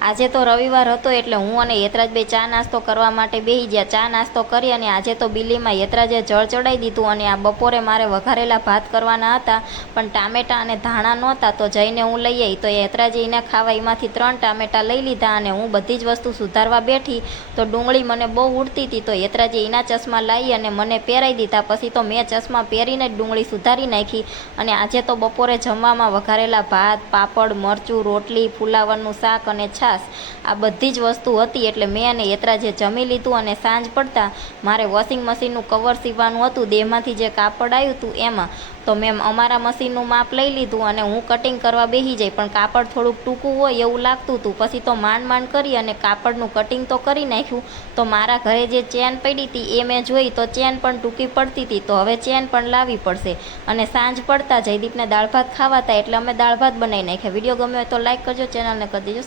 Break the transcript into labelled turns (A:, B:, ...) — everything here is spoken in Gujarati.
A: આજે તો રવિવાર હતો એટલે હું અને યતરાજભાઈ ચા નાસ્તો કરવા માટે બેસી ગયા. ચા નાસ્તો કરી અને આજે તો બિલ્લીમાં યતરાજે જળ ચડાવી દીધું અને આ બપોરે મારે વઘારેલા ભાત કરવાના હતા, પણ ટામેટાં અને ધાણા નહોતા, તો જઈને હું લઈ આવી તો યતરાજે એને ખાવા એમાંથી ત્રણ ટામેટાં લઈ લીધા અને હું બધી જ વસ્તુ સુધારવા બેઠી. તો ડુંગળી મને બહુ ઉડતી હતી, તો યતરાજે એના ચશ્મા લાવી અને મને પહેરાવી દીધા. પછી તો મેં ચશ્મા પહેરીને જ ડુંગળી સુધારી નાખી અને આજે તો બપોરે જમવામાં વઘારેલા ભાત, પાપડ, મરચું, રોટલી ફુલાવરનું શાક અને છાશ આ બધી જ વસ્તુ હતી એટલે મેં અને યતરાજે જમી લીધું અને સાંજ પડતા મારે વોશિંગ મશીનનું કવર સીવવાનું હતું, દેહમાંથી જે કાપડ આવ્યું હતું એમાં. તો મેં અમારા મશીનનું માપ લઈ લીધું અને હું કટિંગ કરવા બેસી જઈ, પણ કાપડ થોડુંક ટૂંકું હોય એવું લાગતું હતું. પછી તો માંડ માંડ કરી અને કાપડનું કટિંગ તો કરી નાખ્યું. તો મારા ઘરે જે ચેન પડી હતી એ મેં જોઈ, તો ચેન પણ ટૂંકી પડતી હતી. તો હવે ચેન પણ લાવવી પડશે. અને સાંજ પડતા જયદીપને દાળ ભાત ખાવા હતા એટલે અમે દાળ ભાત બનાવી નાખ્યા. વીડિયો ગમ્યો હોય તો લાઈક કરજો, ચેનલને કરી દેજો.